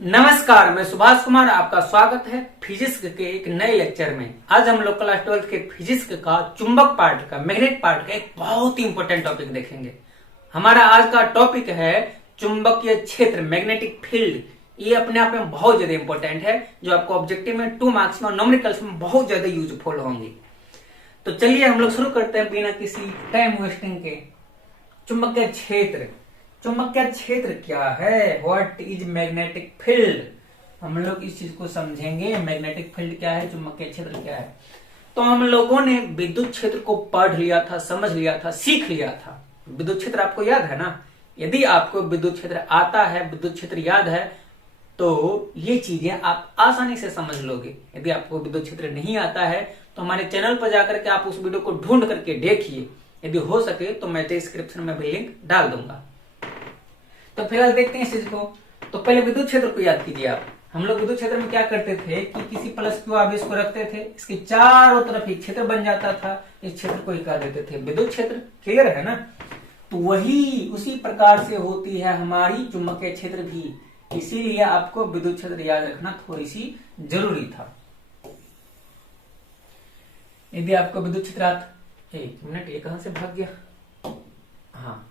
नमस्कार, मैं सुभाष कुमार। आपका स्वागत है फिजिक्स के एक नए लेक्चर में। आज हम लोग क्लास 12 के फिजिक्स का चुंबक पार्ट का मैग्नेट पार्ट का एक बहुत ही इंपॉर्टेंट टॉपिक देखेंगे। हमारा आज का टॉपिक है चुंबकीय क्षेत्र, मैग्नेटिक फील्ड। ये अपने आप में बहुत ज्यादा इंपॉर्टेंट है, जो आपको ऑब्जेक्टिव में 2 मार्क्स में और न्यूमेरिकल्स में बहुत ज्यादा यूजफुल होंगे। तो चलिए हम लोग शुरू करते हैं बिना किसी टाइम वेस्टिंग के। चुंबकीय क्षेत्र, चुंबकीय क्षेत्र क्या है? What is magnetic field? हम लोग इस चीज को समझेंगे। मैग्नेटिक फील्ड क्या है, चुंबकीय क्षेत्र क्या है। तो हम लोगों ने विद्युत क्षेत्र को पढ़ लिया था, समझ लिया था, सीख लिया था। विद्युत क्षेत्र आपको याद है ना? यदि आपको विद्युत क्षेत्र आता है, विद्युत क्षेत्र याद है, तो ये चीजें आप आसानी से समझ लोगे। यदि आपको विद्युत क्षेत्र नहीं आता है तो हमारे चैनल पर जाकर के आप उस वीडियो को ढूंढ करके देखिए। यदि हो सके तो मैं डिस्क्रिप्शन में भी लिंक डाल दूंगा। तो फिलहाल देखते हैं इस चीज को। तो पहले विद्युत क्षेत्र को याद कीजिए आप। हम लोग विद्युत क्षेत्र में क्या करते थे कि किसी प्लस क्यू आवेश को रखते थे, इसके चारों तरफ एक क्षेत्र बन जाता था। इस क्षेत्र को कह देते थे विद्युत क्षेत्र। क्लियर है ना? तो वही उसी प्रकार से होती है हमारी चुंबकीय क्षेत्र भी। इसीलिए आपको विद्युत क्षेत्र याद रखना थोड़ी सी जरूरी था। यदि आपको विद्युत क्षेत्र आता, एक मिनट, ये कहां से भाग गया? हाँ,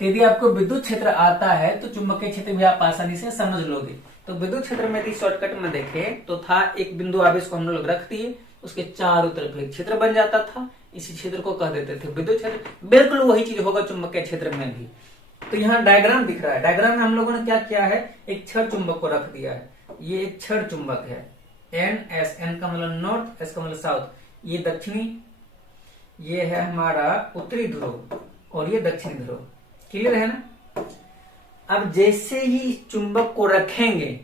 यदि आपको विद्युत क्षेत्र आता है तो चुंबकीय क्षेत्र भी आप आसानी से समझ लोगे। तो विद्युत क्षेत्र में यदि शॉर्टकट में देखें तो था एक बिंदु आवेश को हम लोग रख दिए, उसके चारों तरफ एक क्षेत्र बन जाता था। इसी क्षेत्र को कह देते थे विद्युत क्षेत्र। बिल्कुल वही चीज होगा चुंबकीय क्षेत्र में भी। तो यहाँ डायग्राम दिख रहा है। डायग्राम में हम लोगों ने क्या किया है, एक छड़ चुंबक को रख दिया है। ये एक छड़ चुंबक है। एन एस, एन का मतलब नॉर्थ, एस का मतलब साउथ। ये दक्षिणी, ये है हमारा उत्तरी ध्रुव और ये दक्षिणी ध्रुव। क्लियर है ना? अब जैसे ही इस चुंबक को रखेंगे,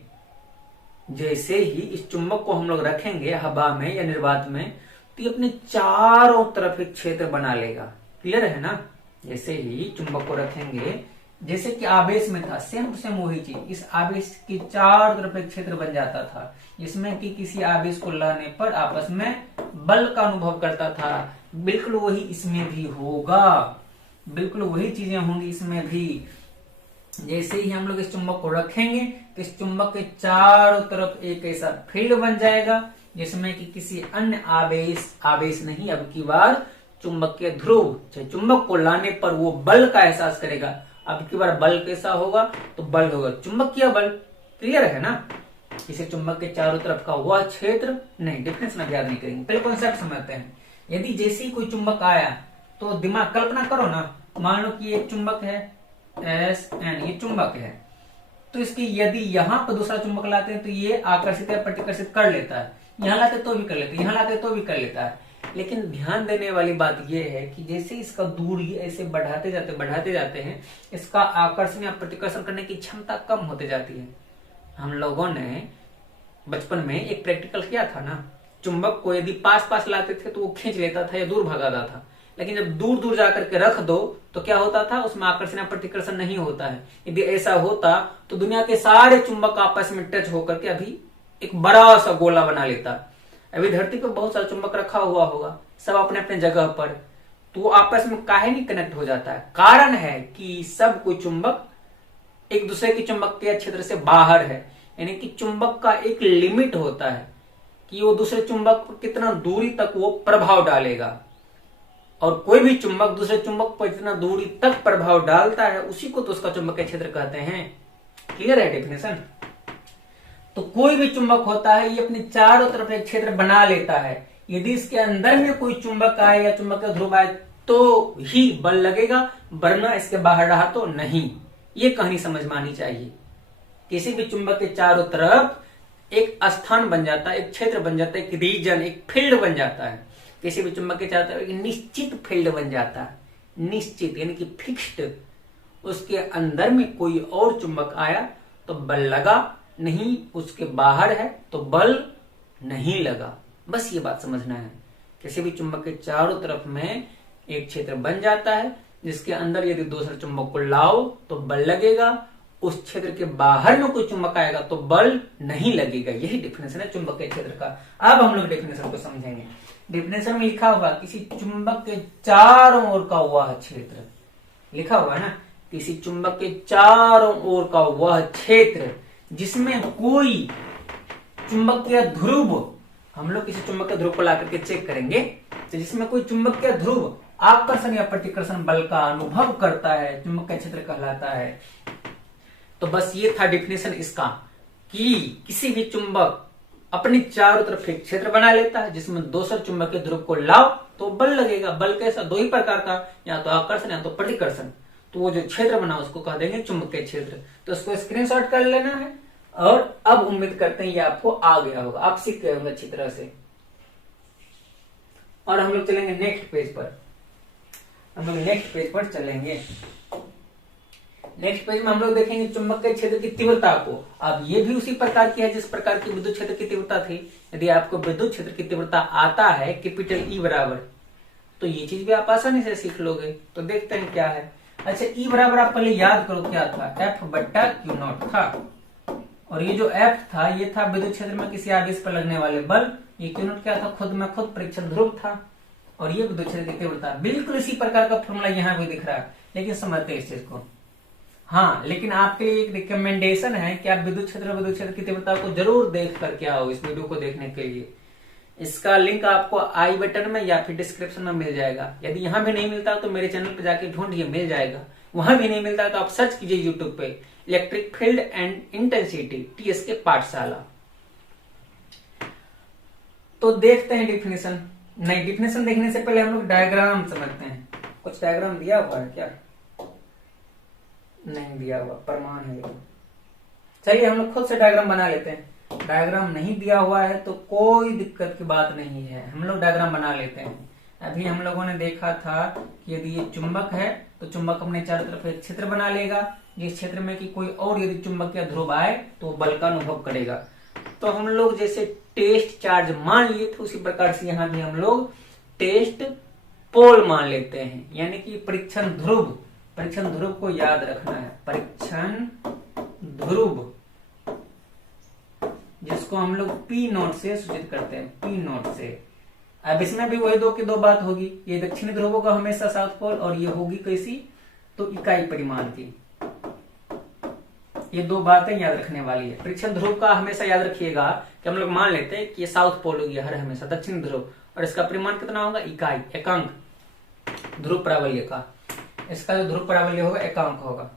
जैसे ही इस चुंबक को हम लोग रखेंगे हवा में या निर्वात में, तो ये अपने चारों तरफ एक क्षेत्र बना लेगा। क्लियर है ना? जैसे ही चुंबक को रखेंगे, जैसे कि आवेश में था, सेम टू सेम वही चीज। इस आवेश के चारों तरफ एक क्षेत्र बन जाता था, जिसमें कि किसी आवेश को लाने पर आपस में बल का अनुभव करता था। बिल्कुल वही इसमें भी होगा। बिल्कुल वही चीजें होंगी इसमें भी। जैसे ही हम लोग इस चुंबक को रखेंगे तो इस चुंबक के चारों तरफ एक ऐसा फील्ड बन जाएगा, जिसमें कि किसी अन्य आवेश नहीं, अब की बार चुंबकीय ध्रुव चुंबक को लाने पर वो बल का एहसास करेगा। अब की बार बल कैसा होगा? तो बल होगा चुंबकीय बल। क्लियर है ना? इसे चुंबक के चारों तरफ का वह क्षेत्र, नहीं डिफरेंस याद नहीं करेंगे, पहले कॉन्सेप्ट समझते हैं। यदि जैसे ही कोई चुंबक आया तो दिमाग कल्पना करो ना, मान लो कि एक चुंबक है एस एन, ये चुंबक है। तो इसकी यदि यहां पर दूसरा चुंबक लाते हैं तो ये आकर्षित या प्रतिकर्षित कर लेता है। यहां लाते तो भी कर लेता है, यहां लाते तो भी कर लेता है। लेकिन ध्यान देने वाली बात यह है कि जैसे इसका दूरी ऐसे बढ़ाते जाते हैं, इसका आकर्षण या प्रतिकर्षण करने की क्षमता कम होते जाती है। हम लोगों ने बचपन में एक प्रैक्टिकल किया था ना, चुंबक को यदि पास लाते थे तो वो खींच लेता था या दूर भगाता था। लेकिन जब दूर दूर जाकर के रख दो तो क्या होता था, उसमें आकर्षण या प्रतिकर्षण नहीं होता है। यदि ऐसा होता तो दुनिया के सारे चुंबक आपस में टच होकर के अभी एक बड़ा सा गोला बना लेता। अभी धरती पर बहुत सारा चुंबक रखा हुआ होगा, सब अपने अपने जगह पर, तो वो आपस में काहे नहीं कनेक्ट हो जाता है? कारण है कि सब कोई चुंबक एक दूसरे के चुंबकीय क्षेत्र से बाहर है। यानी कि चुंबक का एक लिमिट होता है कि वो दूसरे चुंबक पर कितना दूरी तक वो प्रभाव डालेगा, और कोई भी चुंबक दूसरे चुंबक पर जितना दूरी तक प्रभाव डालता है उसी को तो उसका चुंबकीय क्षेत्र कहते हैं। क्लियर है डेफिनेशन? तो कोई भी चुंबक होता है, ये अपने चारों तरफ एक क्षेत्र बना लेता है। यदि इसके अंदर में कोई चुंबक आए या चुंबकीय ध्रुव आए तो ही बल लगेगा, वरना इसके बाहर रहा तो नहीं। ये कहानी समझ में आनी चाहिए। किसी भी चुंबक के चारों तरफ एक स्थान बन जाता है, एक क्षेत्र बन जाता है, एक रीजन, एक फील्ड बन जाता है। किसी भी चुंबक के चारों तरफ एक निश्चित फील्ड बन जाता है, निश्चित यानी कि फिक्स्ड। उसके अंदर में कोई और चुंबक आया तो बल लगा, नहीं उसके बाहर है तो बल नहीं लगा। बस ये बात समझना है। किसी भी चुंबक के चारों तरफ में एक क्षेत्र बन जाता है, जिसके अंदर यदि दूसरे चुंबक को लाओ तो बल लगेगा, उस क्षेत्र के बाहर में कोई चुंबक आएगा तो बल नहीं लगेगा। यही डेफिनेशन है चुंबकीय क्षेत्र का। अब हम लोग डेफिनेशन को समझेंगे। डेफिनेशन में लिखा हुआ किसी चुंबक के चारों ओर का वह क्षेत्र, लिखा हुआ है ना, किसी चुंबक के चारों ओर का वह क्षेत्र जिसमें कोई चुंबकीय ध्रुव, हम लोग किसी चुंबकीय ध्रुव को लाकर के चेक करेंगे, तो जिसमें कोई चुंबकीय ध्रुव आकर्षण या प्रतिकर्षण बल का अनुभव करता है, चुंबकीय क्षेत्र कहलाता है। तो बस ये था डिफिनेशन इसका कि किसी भी चुंबक अपनी चारों तरफ एक क्षेत्र बना लेता है जिसमें दूसरे चुंबकीय ध्रुव को लाओ तो बल लगेगा। बल कैसा? दो ही प्रकार का, या तो आकर्षण या तो प्रतिकर्षण। तो वो जो क्षेत्र बना उसको कह देंगे चुंबकीय क्षेत्र। तो उसको स्क्रीनशॉट कर लेना है। और अब उम्मीद करते हैं ये आपको आ गया होगा, आप सीख गए होंगे अच्छी तरह से। और हम लोग चलेंगे नेक्स्ट पेज पर। हम लोग नेक्स्ट पेज पर चलेंगे। नेक्स्ट पेज में हम लोग देखेंगे चुंबकीय क्षेत्र की तीव्रता को। अब ये भी उसी प्रकार की है जिस प्रकार की विद्युत क्षेत्र की तीव्रता थी। यदि आपको विद्युत क्षेत्र की तीव्रता आता है कैपिटल ई बराबर, तो ये चीज भी आप आसानी से सीख लोगे। तो देखते हैं क्या है। अच्छा, ई बराबर आप पहले याद करो क्या था, एफ बट्टा क्यू नॉट था। और ये जो एफ था ये था विद्युत क्षेत्र में किसी आवेश पर लगने वाले बल। ये क्यू नॉट क्या था? खुद में खुद परीक्षण ध्रुव था। और ये विद्युत क्षेत्र की तीव्रता। बिल्कुल इसी प्रकार का फॉर्मूला यहाँ भी दिख रहा है, लेकिन समझते हैं इस चीज को। हाँ, लेकिन आपके लिए एक रिकमेंडेशन है कि आप विद्युत क्षेत्र की तीव्रता को जरूर देख करके आओ इस वीडियो को देखने के लिए। इसका लिंक आपको आई बटन में या फिर डिस्क्रिप्शन में मिल जाएगा। यदि यहाँ भी नहीं मिलता तो मेरे चैनल पर जाके ढूंढिए, मिल जाएगा। वहां भी नहीं मिलता तो आप सर्च कीजिए यूट्यूब पे इलेक्ट्रिक फील्ड एंड इंटेंसिटी टीएसके पाठशाला। तो देखते हैं डिफिनेशन। नहीं, डिफिनेशन देखने से पहले हम लोग डायग्राम समझते हैं। कुछ डायग्राम दिया हुआ है क्या? नहीं दिया हुआ, प्रमाण है। चलिए हम लोग खुद से डायग्राम बना लेते हैं। डायग्राम नहीं दिया हुआ है तो कोई दिक्कत की बात नहीं है, हम लोग डायग्राम बना लेते हैं। अभी हम लोगों ने देखा था कि यदि ये चुंबक है तो चुंबक अपने चारों तरफ एक क्षेत्र बना लेगा, जिस क्षेत्र में कि कोई और यदि चुंबकीय ध्रुव आए तो बल का अनुभव करेगा। तो हम लोग जैसे टेस्ट चार्ज मान लिए थे उसी प्रकार से यहाँ भी हम लोग टेस्ट पोल मान लेते हैं, यानी कि परीक्षण ध्रुव। परीक्षण ध्रुव को याद रखना है, परीक्षण ध्रुव, जिसको हम लोग पी नोट से सूचित करते हैं, पी नोट से। अब इसमें भी वही दो की दो बात होगी, ये दक्षिणी ध्रुव होगा हमेशा साउथ पोल, और ये होगी कैसी? तो इकाई परिमाण की। ये दो बातें याद रखने वाली है। परीक्षण ध्रुव का हमेशा याद रखिएगा कि हम लोग मान लेते हैं कि ये साउथ पोल होगी हर हमेशा, दक्षिण ध्रुव, और इसका परिमाण कितना होगा? इकाई, एकांक ध्रुव प्राबल्य का। इसका जो ध्रुव प्राबल्य होगा एकांक होगा।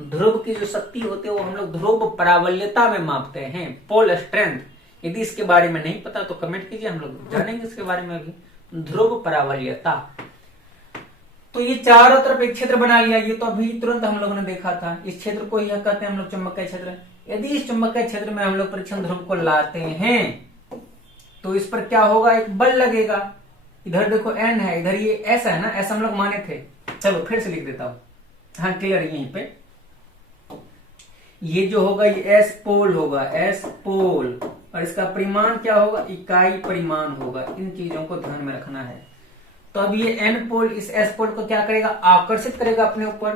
ध्रुव की जो शक्ति होती है वो हम लोग ध्रुव प्राबल्यता में मापते हैं, पोल स्ट्रेंथ। यदि इसके बारे में नहीं पता तो कमेंट कीजिए, हम लोग जानेंगे इसके बारे में भी। ध्रुव प्राबल्यता। तो ये चारों तरफ एक क्षेत्र बना लिया, ये तो अभी तुरंत हम लोगों ने देखा था। इस क्षेत्र को यह कहते हैं हम लोग चुंबकीय क्षेत्र। यदि इस चुंबकीय क्षेत्र में हम लोग परीक्षण ध्रुव को लाते हैं तो इस पर क्या होगा? एक बल लगेगा। इधर देखो एन है, इधर ये एस है ना, ऐसा हम लोग माने थे। चलो फिर से लिख देता हूं, हाँ क्लियर यहीं पे। ये जो होगा ये एस पोल होगा, एस पोल, और इसका परिमाण क्या होगा? इकाई परिमाण होगा। इन चीजों को ध्यान में रखना है। तो अब ये एन पोल इस एस पोल को क्या करेगा? आकर्षित करेगा अपने ऊपर।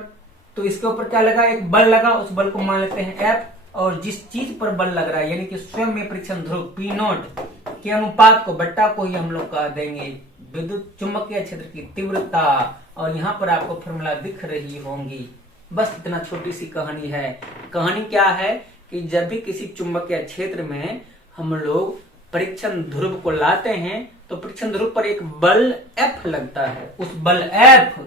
तो इसके ऊपर क्या लगा? एक बल लगा, उस बल को मान लेते हैं एफ। और जिस चीज पर बल लग रहा है यानी कि स्वयं में परीक्षण ध्रुव पी नोट के अनुपात को, बट्टा को ही हम लोग कह देंगे विद्युत चुंबकीय क्षेत्र की तीव्रता। और यहाँ पर आपको फॉर्मूला दिख रही होंगी। बस इतना छोटी सी कहानी है। कहानी क्या है कि जब भी किसी चुंबकीय क्षेत्र में हम लोग परीक्षण ध्रुव को लाते हैं तो परीक्षण ध्रुव पर एक बल F लगता है। उस बल F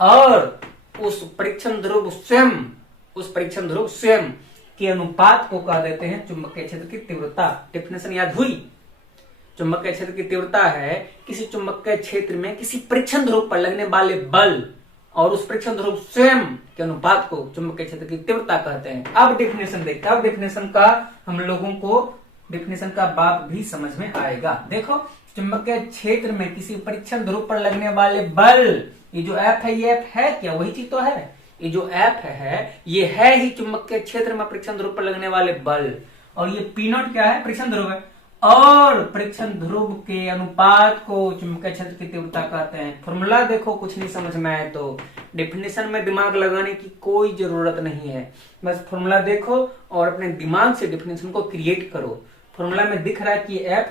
और उस परीक्षण ध्रुव स्वयं के अनुपात को कह देते हैं चुंबकीय क्षेत्र की तीव्रता। डेफिनेशन याद हुई? चुंबकीय क्षेत्र की तीव्रता है किसी चुंबकीय क्षेत्र में किसी परीक्षण ध्रुव पर लगने वाले बल और उस परीक्षण ध्रुव स्वयं के अनुपात को चुंबकीय क्षेत्र की तीव्रता कहते हैं। अब डेफिनेशन देखते हैं। अब डेफिनेशन का हम लोगों को डेफिनेशन का बात भी समझ में आएगा। देखो, चुंबकीय क्षेत्र में किसी परीक्षण ध्रुव पर लगने वाले बल, ये जो F है, ये F है क्या? वही चीज तो है। ये जो F है ये है ही चुंबकीय क्षेत्र में परीक्षण ध्रुव पर लगने वाले बल। और ये P नॉट क्या है? परीक्षण ध्रुव है। और परीक्षण ध्रुव के अनुपात को चुंबकीय क्षेत्र की तीव्रता कहते हैं। फॉर्मूला देखो, कुछ नहीं समझ में आए तो डेफिनेशन में दिमाग लगाने की कोई जरूरत नहीं है। बस फॉर्मूला देखो और अपने दिमाग से डेफिनेशन को क्रिएट करो। फॉर्मूला में दिख रहा है कि F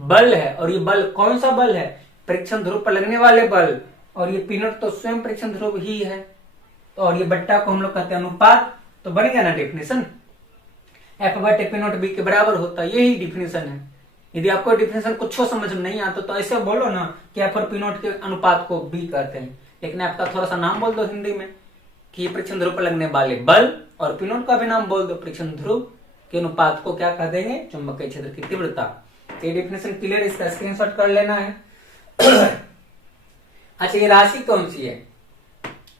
बल है, और ये बल कौन सा बल है? परीक्षण ध्रुव पर लगने वाले बल। और ये P नॉट तो स्वयं परीक्षण ध्रुव ही है। तो और ये बट्टा को हम लोग कहते हैं अनुपात। तो बन गया ना डेफिनेशन, F/P0 B के बराबर होता है, यही डिफिनेशन है। यदि आपको डिफिनेशन कुछ समझ में नहीं आता तो ऐसे बोलो ना कि F/P0 के अनुपात को B कहते हैं, लेकिन आपका थोड़ा सा नाम बोल दो हिंदी में कि परीक्षण ध्रुव पर लगने वाले बल, और P0 का भी नाम बोल दो, परीक्षण ध्रुव के अनुपात को क्या कह देंगे, चुंबकीय क्षेत्र की तीव्रता। ये डिफिनेशन क्लियर, इसका स्क्रीनशॉट कर लेना है। अच्छा, ये राशि कौन सी है,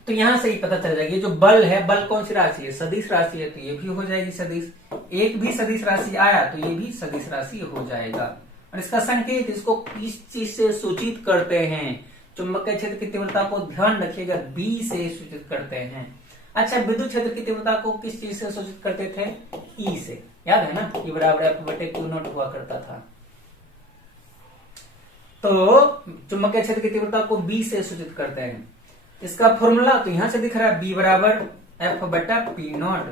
तो यहां से ही पता चल जाएगी। जो बल है, बल कौन सी राशि है, सदिश राशि है, तो ये भी हो जाएगी सदिश। एक भी सदिश राशि आया तो ये भी सदिश राशि हो जाएगा। और इसका संकेत, इसको किस चीज से सूचित करते हैं, चुंबकीय क्षेत्र की तीव्रता को ध्यान रखिएगा B से सूचित करते हैं। अच्छा, विद्युत क्षेत्र की तीव्रता को किस चीज से सूचित करते थे, E से, याद है ना, E बराबर F/Q0 हुआ करता था। तो चुंबकीय क्षेत्र की तीव्रता को B से सूचित करते हैं। इसका फॉर्मूला तो यहां से दिख रहा है, B बराबर F/P0,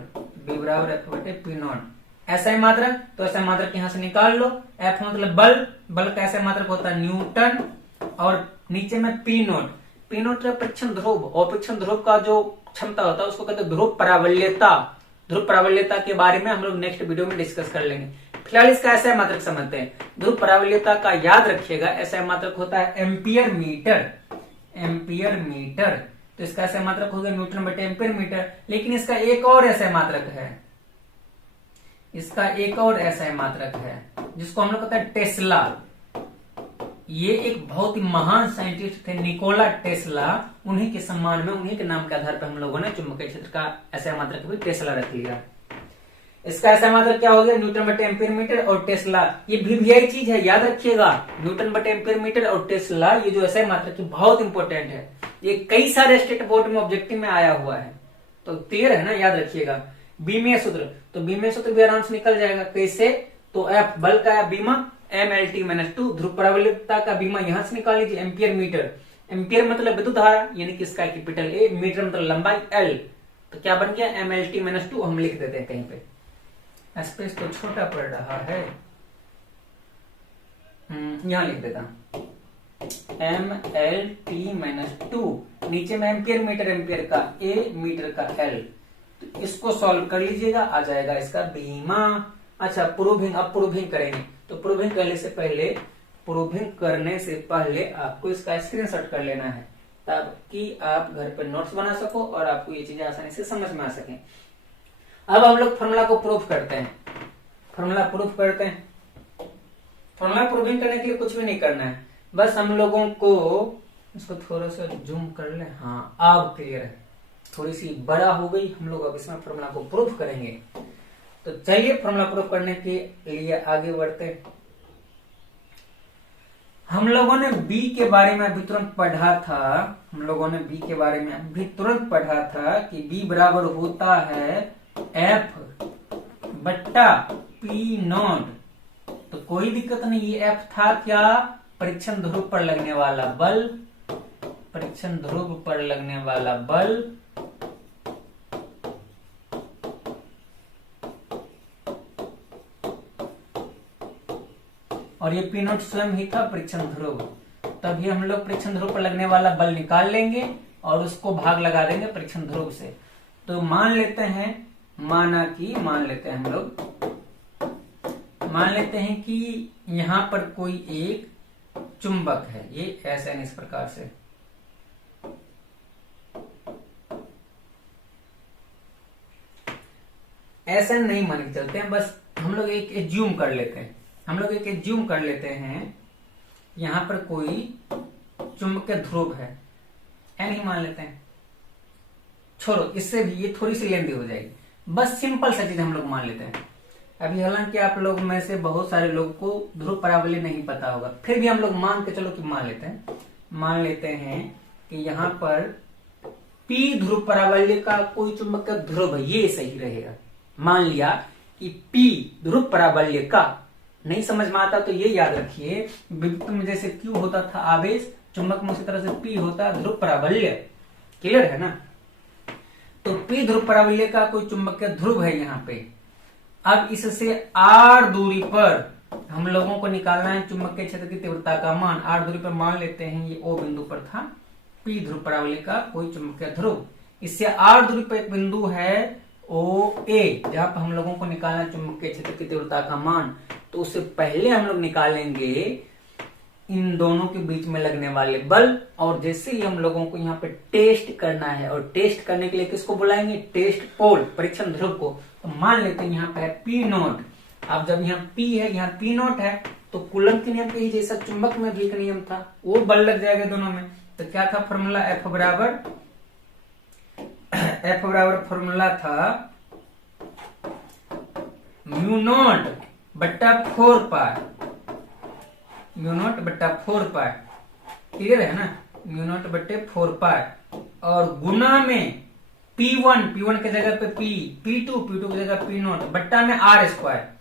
B बराबर F/P0। SI मात्रक, तो SI मात्रक यहां से निकाल लो। F मतलब बल, बल का SI मात्रक होता है न्यूटन, और नीचे में P0, P0 का परीक्षण ध्रुव, और परीक्षण ध्रुव का जो क्षमता होता है उसको कहते हैं ध्रुव परावल्यता। ध्रुव परावल्यता के बारे में हम लोग नेक्स्ट वीडियो में डिस्कस कर लेंगे। फिलहाल इसका SI मात्रक समझते हैं। ध्रुव परावल्यता का याद रखिएगा, SI मात्रक होता है एम्पियर मीटर, एम्पियर मीटर। तो इसका SI मात्रक हो गया न्यूटन/एम्पियर मीटर। लेकिन इसका एक और SI मात्रक है, इसका एक और SI मात्रक है जिसको हम लोग कहते हैं टेस्ला। ये एक बहुत ही महान साइंटिस्ट थे, निकोला टेस्ला। उन्हीं के सम्मान में, उन्हीं के नाम के आधार पर हम लोगों ने चुंबकीय क्षेत्र का SI मात्रक भी टेस्ला रख लिया। इसका SI मात्रक क्या हो गया, न्यूटन/एम्पियर मीटर। और टेस्ला ये भी चीज है, याद रखिएगा, न्यूटन/एम्पियर मीटर और टेस्ला, ये जो SI मात्रक है बहुत इंपॉर्टेंट है। ये कई सारे स्टेट बोर्ड में ऑब्जेक्टिव में आया हुआ है, तो क्लियर है ना, याद रखिएगा। बीमीय सूत्र, तो बीमीय सूत्र भी आराम से निकल जाएगा। कैसे, तो F बल का बीमा, MLT-2 ध्रुव परावल्यता का बीमा यहां से निकाल लीजिए, एम्पियर मीटर। एम्पियर मतलब विद्युत धारा, यानी कि इसका कैपिटल A, मीटर मतलब लंबाई L। तो क्या बन गया, MLT-2 हम लिख देते हैं कहीं पे, स्पेस तो छोटा पड़ रहा है, यहां लिख देता MLT-2, नीचे में एम्पियर मीटर, एम्पियर का A, मीटर का L। तो इसको सॉल्व कर लीजिएगा, आ जाएगा इसका बीमा। अच्छा, प्रूविंग, अब प्रूविंग करेंगे। तो प्रूविंग करने से पहले, प्रूविंग करने से पहले आपको इसका स्क्रीनशॉट कर लेना है, ताकि आप घर पर नोट्स बना सको और आपको ये चीजें आसानी से समझ में आ सके। अब हम लोग फॉर्मूला को प्रूफ करते हैं, फॉर्मूला प्रूफ करते हैं। फॉर्मूला प्रूविंग करने के लिए कुछ भी नहीं करना है, बस हम लोगों को इसको थोड़ा सा जूम कर ले। हाँ, अब क्लियर है, थोड़ी सी बड़ा हो गई। हम लोग अब इसमें फॉर्मूला को प्रूफ करेंगे। तो चलिए फॉर्मूला प्रूफ करने के लिए आगे बढ़ते हैं। हम लोगों ने B के बारे में अभी तुरंत पढ़ा था, हम लोगों ने B के बारे में अभी तुरंत पढ़ा था कि B बराबर होता है F/P0। तो कोई दिक्कत नहीं, ये F था क्या, परीक्षण ध्रुव पर लगने वाला बल, परीक्षण ध्रुव पर लगने वाला बल। और ये P0 स्वयं ही था परीक्षण ध्रुव। तभी हम लोग परीक्षण ध्रुव पर लगने वाला बल निकाल लेंगे और उसको भाग लगा देंगे परीक्षण ध्रुव से। तो मान लेते हैं, मान लेते हैं हम लोग, मान लेते हैं कि यहां पर कोई एक चुंबक है, ये ऐसा इस प्रकार से। ऐसा नहीं मान के चलते हैं, बस हम लोग एक एज्यूम कर लेते हैं, हम लोग एक एज्यूम कर लेते हैं यहां पर कोई चुंबकीय ध्रुव है, नहीं मान लेते हैं, छोड़ो, इससे भी ये थोड़ी सी लेंदी हो जाएगी। बस सिंपल सा चीज हम लोग मान लेते हैं। अभी हालांकि आप लोग में से बहुत सारे लोगों को ध्रुव परावल्य नहीं पता होगा, फिर भी हम लोग मान के चलो कि मान लेते हैं, मान लेते हैं कि यहाँ पर P ध्रुव परावल्य का कोई चुंबकीय ध्रुव है, ये सही रहेगा। मान लिया कि P ध्रुव परावल्य का, नहीं समझ में आता तो ये याद रखिए, विद्युत में जैसे Q होता था आवेश, चुंबक में उसी तरह से P होता है ध्रुव परावल्य। क्लियर है ना। तो P ध्रुव परावल्य का कोई चुंबकीय ध्रुव है यहाँ पे। अब इससे r दूरी पर हम लोगों को निकालना है चुंबकीय क्षेत्र की तीव्रता का मान। r दूरी पर मान लेते हैं ये O बिंदु पर था P ध्रुव परावल्य का कोई चुंबकीय ध्रुव। इससे r दूरी पर एक बिंदु है OA, जहां पर हम लोगों को निकालना है चुंबकीय क्षेत्र की तीव्रता का मान। तो उससे पहले हम लोग निकालेंगे इन दोनों के बीच में लगने वाले बल, और जैसे ही हम लोगों को यहाँ पे टेस्ट करना है, और टेस्ट करने के लिए किसको बुलाएंगे, टेस्ट पोल, परीक्षण ध्रुव को। तो मान लेते हैं यहाँ पे है P0। अब जब यहाँ P है, यहाँ P0 है, तो कूलम के नियम के ही जैसा चुंबक में भी एक नियम था, वो बल लग जाएगा दोनों में। तो क्या था फॉर्मूला, F बराबर फॉर्मूला था μ0 बट्टा 4 पाई, μ0 बट्टा 4 पाई, क्लियर है ना, μ0 बट्टे 4 पाई, और गुना में P1 की जगह पे P, P2 की जगह P0 बट्टा में R स्क्वायर।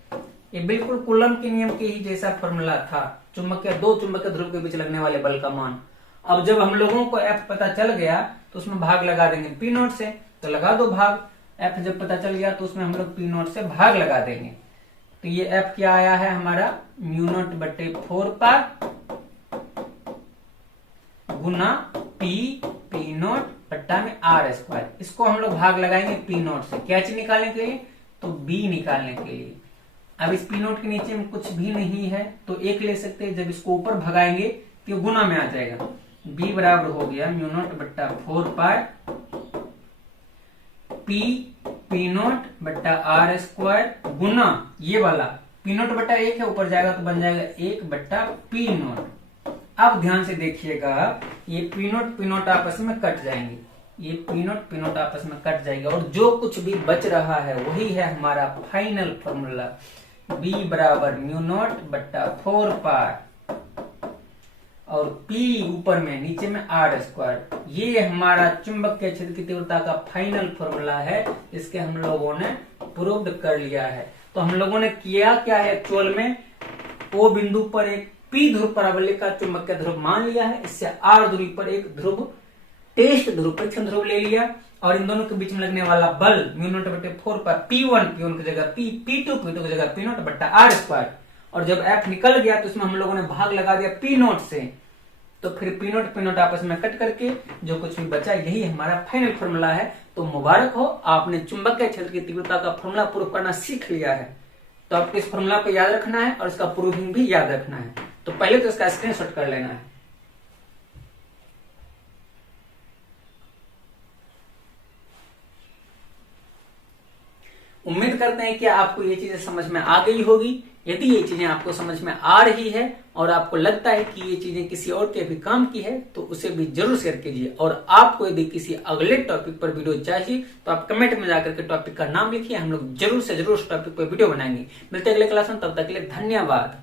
ये बिल्कुल कूलम के नियम के ही जैसा फॉर्मूला था, दो चुंबकीय ध्रुव के बीच लगने वाले बल का मान। अब जब हम लोगों को F पता चल गया तो उसमें भाग लगा देंगे P0 से, तो लगा दो भाग। F जब पता चल गया तो उसमें हम लोग P0 से भाग लगा देंगे। तो ये F क्या आया है हमारा, μ0 बट्टे 4 पाई गुना P0 बट्टा में R स्क्वायर। इसको हम लोग भाग लगाएंगे P0 से, क्या चीज निकालने के लिए, तो B निकालने के लिए। अब इस P0 के नीचे में कुछ भी नहीं है तो एक ले सकते हैं, जब इसको ऊपर भगाएंगे तो गुना में आ जाएगा। B बराबर हो गया μ0 बट्टा 4 पाई P0 बट्टा R स्क्वायर गुना ये वाला P0 बट्टा 1 है, ऊपर जाएगा तो बन जाएगा 1 बट्टा P0। अब ध्यान से देखिएगा, ये P0 आपस में कट जाएंगे, ये P0 आपस में कट जाएगा, और जो कुछ भी बच रहा है वही है हमारा फाइनल फॉर्मूला। B बराबर μ0 बट्टा 4 पाई और P ऊपर में, नीचे में R स्क्वायर। ये हमारा चुंबकीय क्षेत्र की तीव्रता का फाइनल फॉर्मूला है, इसके हम लोगों ने प्रूव्ड कर लिया है। तो हम लोगों ने किया क्या है, एक्चुअल में O बिंदु पर एक P ध्रुव परावलय का चुंबकीय ध्रुव मान लिया है, इससे R दूरी पर एक ध्रुव, टेस्ट ध्रुव, परीक्षण ध्रुव ले लिया, और इन दोनों के बीच में लगने वाला बल μ0 बट्टे 4 पर P1 की जगह P, P2 की जगह P0 बट्टा R स्क्वायर। और जब F निकल गया तो इसमें हम लोगों ने भाग लगा दिया P0 से, तो फिर P0 आपस में कट करके जो कुछ भी बचा, यही हमारा फाइनल फॉर्मूला है। तो मुबारक हो, आपने चुंबकीय क्षेत्र की तीव्रता का फॉर्मूला प्रूव करना सीख लिया है। तो आपको इस फॉर्मूला को याद रखना है और इसका प्रूविंग भी याद रखना है। तो पहले तो इसका स्क्रीनशॉट कर लेना है। उम्मीद करते हैं कि आपको ये चीजें समझ में आ गई होगी। यदि ये चीजें आपको समझ में आ रही है और आपको लगता है कि ये चीजें किसी और के भी काम की है, तो उसे भी जरूर शेयर कीजिए। और आपको यदि किसी अगले टॉपिक पर वीडियो चाहिए तो आप कमेंट में जाकर के टॉपिक का नाम लिखिए, हम लोग जरूर से जरूर उस टॉपिक पर वीडियो बनाएंगे। मिलते हैं अगले क्लास में, तब तक के लिए धन्यवाद।